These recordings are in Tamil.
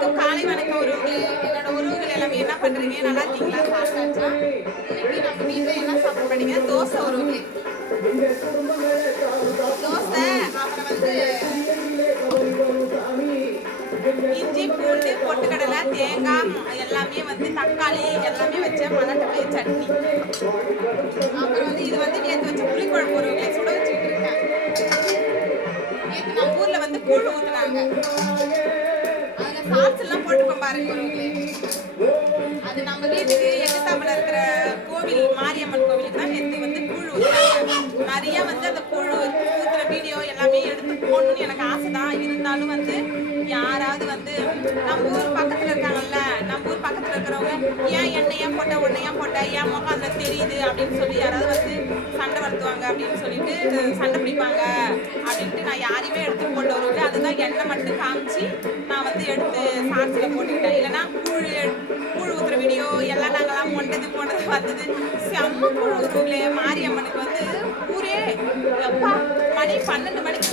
அனைவருக்கும் காலை வணக்கம் உறவுகளே. என்னோட உறவுகள் எல்லாமே என்ன பண்றீங்க? நல்லா இருக்கீங்களா? சாப்பிட்டாச்சா? இன்னைக்கு நம்ம வீட்டில் என்ன சாப்பிட பண்ணீங்க தோசை உறவுகளே. தோசை அப்புறம் வந்து இஞ்சி பூண்டு பொட்டுக்கடலை தேங்காய் எல்லாமே வந்து தக்காளி எல்லாமே வச்ச மணத்தக்காளி சட்னி. அப்புறம் வந்து இது வந்து நேற்று வச்ச புளிக்குழம்பு உறவுகளை. சுட வச்சுக்கிட்டு இருக்கேன் நேற்று நம்ம ஊர்ல வந்து கூழ் ஊத்துனாங்க. அதுல எல்லாம் போட்டுப்போம் பாருங்க. அது நம்ம வீட்டுக்கு எதிர்த்தாப்புல இருக்கிற கோவில் மாரியம்மன் கோவிலுக்கு தான் நேற்று வந்து கூழ் ஊத்துனாங்க. நிறைய வந்து அந்த கூழ் ஊத்துற வீடியோ எல்லாமே எடுத்து போடணும்னு எனக்கு ஆசை தான் இருந்தாலும் வந்து யாராவது வந்து நம்ம ஊர் பக்கத்துல இருக்காங்கல்ல நம்ம ஊர் பக்கத்துல இருக்கிறவங்க ஏன் என்ன ஏன் போட்ட உன்னை ஏன் போட்ட? ஏன் முகம் அதுல தெரியுது? அப்படின்னு சொல்லி யாராவது வந்து சண்டை வருத்துவாங்க அப்படின்னு சொல்லிட்டு சண்டை பிடிப்பாங்க. அப்படின்ட்டு நான் யாரையுமே எடுத்து போட்டு வருவேன் அதுதான் எண்ணெய் மட்டும் காமிச்சு போனது செம்மக்குழு செம்ம மாரியம்மனுக்கு வந்து ஊரே எப்பா மணி பன்னெண்டு மணிக்கு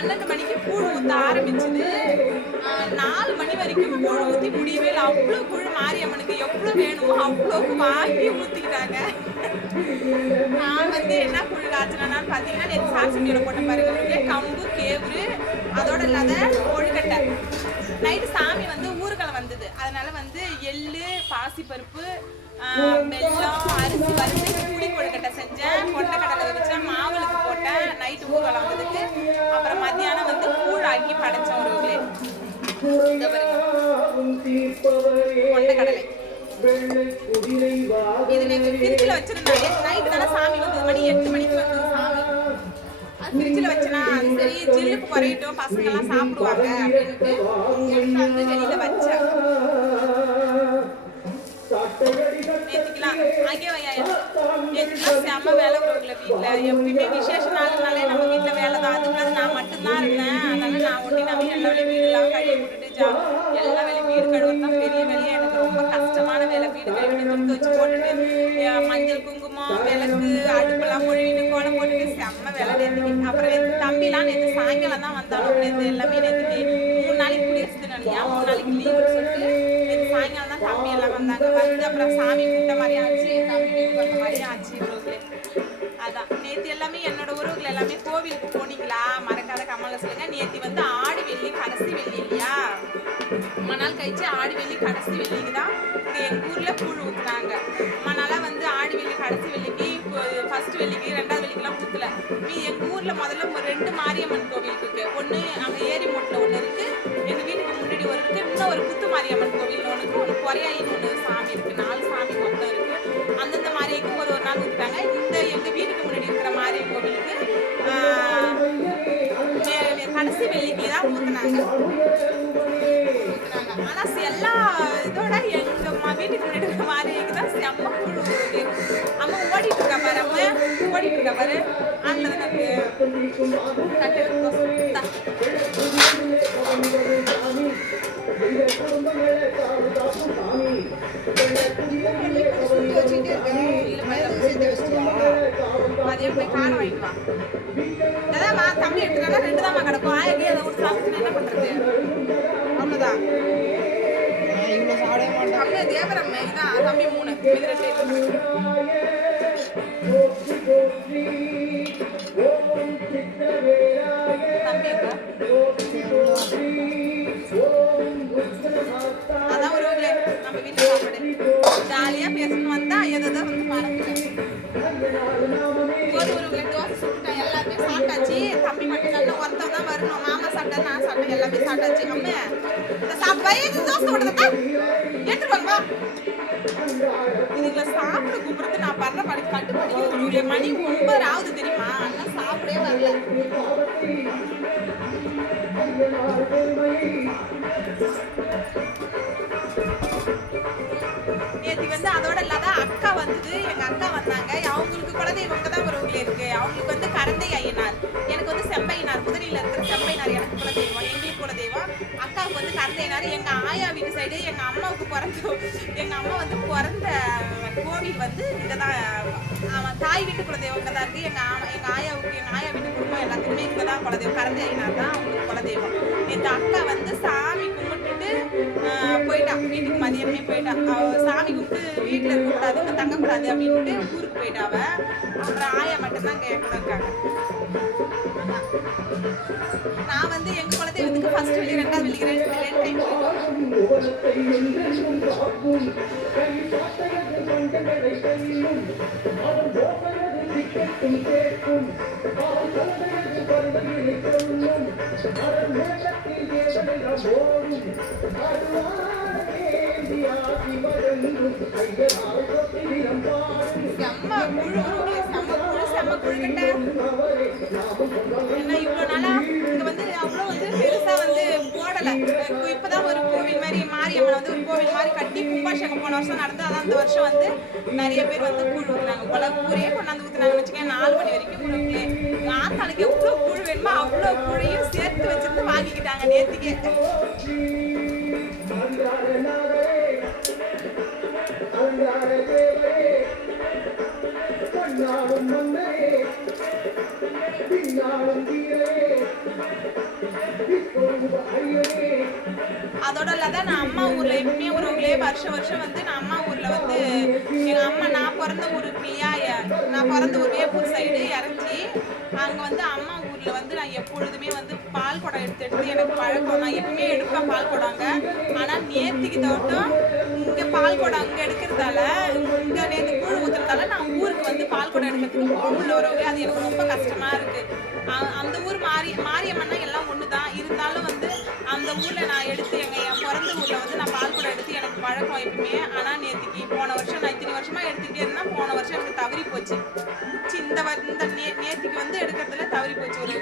பன்னெண்டு மணிக்கு கூழ் ஊத்த ஆரம்பிச்சது. நாலு மணி வரைக்கும் கூழ் ஊத்தி முடியவே இல்லை. அவ்வளோ கூழ் மாரியம்மனுக்கு எவ்வளோ வேணுமோ அவ்வளோ வாங்கி ஊத்திக்கிட்டாங்க. நான் வந்து என்ன கூழ் காய்ச்சினா பார்த்தீங்கன்னா நேற்று சாசனியோட போட்ட பாருங்க. கம்பு கேவுரு அதோட இல்லாத கொழுக்கட்டை. நைட்டு சாமி வந்து ஊர்களை வந்தது. அதனால வந்து எள்ளு பாசிப்பருப்பு ஆஹ், அரிசி வறுத்து புளி கொழுக்கட்டை செஞ்சேன். கொண்டக்கடலை கடலை வச்சு ஆக்கி படைச்ச உறவுகளே ஒரு இந்த கொண்டக்கடலை இது நேற்று ஃப்ரிட்ஜில் வச்சிருந்தாங்க. நைட்டு தானே சாமி வந்தது. மணி எட்டு மணிக்கு சாமி. ஃப்ரிட்ஜில் வச்சனா சரி ஜில்லுக்கு குறையட்டும். பசங்கெல்லாம் சாப்பிடுவாங்க அப்படின்ட்டு எடுத்து வந்து வெளியில் வச்சேன் நேற்றுக்கலாம் அங்கே வையா நேற்றுலாம் செம்ம வேலை உறவுகளை வீட்டில் எப்பயுமே விசேஷ நாள் எல்லா வேலையும் வீடெல்லாம் கழுவி விட்டுட்டு ஜா எல்லா வேலையும் வீடு கழுவுறது தான் பெரிய வேலையாக எனக்கு ரொம்ப கஷ்டமான வேலை. வீடு கழுவிட்டு துணி வச்சு போட்டுட்டு மஞ்சள் குங்குமம் விளக்கு அடுப்பெல்லாம் மொழிவிட்டு கோலம் போட்டுட்டு செம்ம வேலை. நேற்றுக்கு அப்புறம் என் தம்பிலாம் நேற்று சாயங்காலம் தான் வந்தாலும் நேற்று எல்லாமே நேற்று மூணு நாளைக்கு குடியரசு இல்லையா மூணு நாளைக்கு லீவ் சொல்லிட்டு நேற்று சாயங்காலம் தான் தம்பி எல்லாம் வந்தாங்க. வந்து அப்புறம் சாமி கும்பிட்ட மாதிரி ஆச்சு. தம்பி வந்த மாதிரி ஆச்சு அதான் நேற்று எல்லாமே என்னோட உறவுகள் எல்லாமே கோவிலுக்கு கடைசி வெள்ளி இல்லையா? ரொம்ப நாள் கழிச்சு ஆடி வெள்ளி கடைசி வெள்ளிக்கு தான் இங்கே எங்கள் ஊரில் கூழ் ஊற்றுனாங்க நாளாக வந்து ஆடி வெள்ளி கடைசி வெள்ளிக்கு ஃபர்ஸ்ட் வெள்ளிக்கு ரெண்டாவது வெள்ளிக்கெல்லாம் ஊற்றல மீ எங்கள் ஊரில் முதல்ல ஒரு ரெண்டு மாரியம்மன் கோவில் இருக்கு. ஒன்று அங்கே ஏரி மூட்டில் ஒன்று இருக்கு. எங்கள் வீட்டுக்கு முன்னாடி ஒரு இருக்கு. இன்னும் ஒரு குத்து மாரியம்மன் கோவில் ஒன்று ஒரு ஒன்று குறையாயின்னு ஒன்று சாமி இருக்கு. நாலு ஆனா எல்லா இதோட எங்க அம்மா வீட்டுக்கு முன்னாடி இருக்க மாரியைக்கு தான் செம்ம புழு வருது. அம்மா ஓடிட்டு இருக்கா பாரு அம்மா ஓடிட்டு இருக்கா பாரு அந்த எனக்கு கட்டு இந்தா. இல்ல, மதியம் போய் காரம் வாங்கிட்டு வா அதான்மா தம்பி எடுத்துட்டா ரெண்டு தான் கிடக்கும். ஆயிரத்தி அதை ஒரு சாப்பிட்டு என்ன பண்றது? அவ்வளவுதான். இவ்வளோ தேவரம் இதான் தம்பி மூணு. இது ரெண்டு அதான் ஒரு நம்ம சாப்பாடு. ஜாலியா பேசணும் வந்தா எதாவது வந்து மறந்துட்டேன் ஒரு ஒரு தோசை எல்லாமே சாப்பிட்டாச்சு. தம்பி மட்டும் நல்லா ஒருத்தன் தான் வரணும். மாமா சாப்பிட்டா நான் சாப்பிட்டேன். எல்லாமே சாப்பிட்டாச்சு. அம்மா இந்த சாப்பிட்டு வயது தோசை விடுறதா எடுத்துட்டு வாங்க இதுல சாப்பிட கூப்பிடுறது நான் படுற படி கட்டு படிக்கிறது மணி ஒன்பது ஆகுது தெரியுமா? அதெல்லாம் சாப்பிடவே வரல. Thank you. அக்கா எங்கள் எங்க அக்கா வந்தாங்க. அவங்களுக்கு குலதெய்வம் தான் ஒரு ஊர்ல இருக்கு. அவங்களுக்கு வந்து கரந்தை ஐயனார். எனக்கு வந்து செம்பையனார். குதிரையில இருக்கிற செம்பையனார் எனக்கு குலதெய்வம் எங்களுக்கு குலதெய்வம். அக்காவுக்கு வந்து கரந்தையனார் எங்க ஆயா வீட்டு சைடு எங்க அம்மாவுக்கு பிறந்த எங்க அம்மா வந்து பிறந்த கோவில் வந்து இங்கே தான் அவன் தாய் வீட்டு குலதெய்வம் இங்கே தான் இருக்கு. எங்க ஆமா எங்க ஆயாவுக்கு எங்க ஆயா வீட்டு குடும்பம் எல்லாத்துக்குமே இங்கே தான் குலதெய்வம். கரந்தை ஐயனார் தான் அவங்களுக்கு குலதெய்வம். நேற்று நேற்று அக்கா வந்து சா போயிட்டா. அவ சாமி கும்பிட்டு வீட்டில் இருக்கக்கூடாது இங்கே தங்கக்கூடாது அப்படின்ட்டு ஊருக்கு போயிட்டாவ அப்புறம் ஆயா மட்டும்தான் இங்கே இருக்காங்க. நான் வந்து எங்க குலதெய்வத்துக்கு ஃபர்ஸ்ட் வெள்ளி ரெண்டாவது வெள்ளி ரெண்டு ரெண்டு டைம் போயிட்டோம் ஏன்னா இவ்வளோ நாளாக இது வந்து அவ்வளோ வந்து பெருசாக வந்து போடலை. இப்போ தான் ஒரு கோவில் மாதிரி மாரியம்மன் வந்து ஒரு கோவில் மாதிரி கட்டி கும்பாஷகம் போன வருஷம் நடந்து அதான் அந்த வருஷம் வந்து நிறைய பேர் வந்து கூழ் ஊற்றுனாங்க போல ஊரே கொண்டாந்து ஊத்துனாங்கன்னு வச்சுக்கோங்க நாலு மணி வரைக்கும் குழுக்குலே ஆத்தாளுக்கு எவ்வளோ கூழ் வேணுமோ அவ்வளோ கூழையும் சேர்த்து வச்சுருந்து வாங்கிக்கிட்டாங்க நேத்துக்கே. அதோட இல்லாத நான் அம்மா ஊர்ல எப்பவுமே உறவுகளே வருஷம் வருஷம் வந்து நான் அம்மா ஊர்ல வந்து எங்க அம்மா நான் பிறந்த ஊர் இல்லையா? நான் பிறந்த ஊர் வேப்பூர் சைடு இறஞ்சி அங்க வந்து அம்மா ஊர்ல வந்து நான் எப்பொழுதுமே வந்து எனக்கு பழக்கம் நான் எப்பவுமே எடுப்பேன் பால் குடங்க. ஆனால் நேத்திக்கு தோட்டம் இங்கே பால் குடம் அங்கே எடுக்கிறதால இங்கே நேற்று கூழ் ஊற்றுறதால நான் ஊருக்கு வந்து பால் குடம் எடுக்கிறதுக்கு போக அது எனக்கு ரொம்ப கஷ்டமாக இருக்குது அ- அந்த ஊர் மாரி மாரியம்மன்னா எல்லாம் ஒன்று தான் இருந்தாலும் வந்து அந்த ஊரில் நான் எடுத்து எங்கள் என் பிறந்த ஊரில் வந்து நான் பால் குடம் எடுத்து எனக்கு பழக்கம் எப்பவுமே ஆனால் நேற்றுக்கு போன வருஷம் நான் இத்தனை வருஷமாக எடுத்துக்கிட்டே இருந்தால் போன வருஷம் எனக்கு தவறி போச்சு. இந்த வ- இந்த நே வந்து எடுக்கிறதுல தவறி போச்சு. ஒரு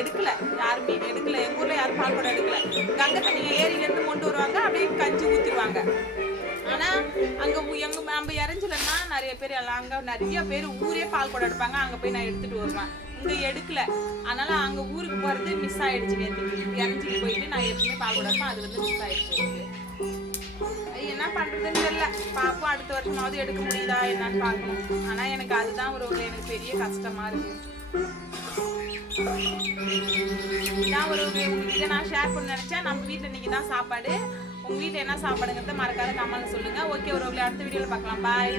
எடுக்கல. யாருமே எடுக்கல. எங்க ஊர்ல யாரும் பால் குடம் எடுக்கல. கங்கை தண்ணியை ஏறி எடுத்து கொண்டு வருவாங்க. அப்படியே கஞ்சி ஊத்திடுவாங்க. ஆனா அங்க எங்க நம்ம இறஞ்சலன்னா நிறைய பேர் எல்லாம் அங்க நிறைய பேர் ஊரே பால் குடம் எடுப்பாங்க. அங்க போய் நான் எடுத்துட்டு வருவேன். இங்க எடுக்கல. அதனால அங்க ஊருக்கு போறது மிஸ் ஆயிடுச்சு நேற்று இறஞ்சிட்டு போயிட்டு நான் எப்பவுமே பால் குடம் அது வந்து மிஸ் ஆயிடுச்சு என்ன பண்றதுன்னு தெரியல. பாப்போம் அடுத்த வருஷமாவது எடுக்க முடியுதா? என்னன்னு பார்க்கணும். ஆனா எனக்கு அதுதான் ஒரு ஒரு எனக்கு பெரிய கஷ்டமா இருக்கு. இதான் ஒரு உங்களுக்கு நான் ஷேர் பண்ண நினச்சேன். நம்ம வீட்டில் இன்னைக்கு தான் சாப்பாடு. உங்க வீட்டில் என்ன சாப்பாடுங்கிறத மறக்காத கமெண்ட்ல சொல்லுங்க. ஓகே ஒரு அடுத்த வீடியோவில் பார்க்கலாம். பாய்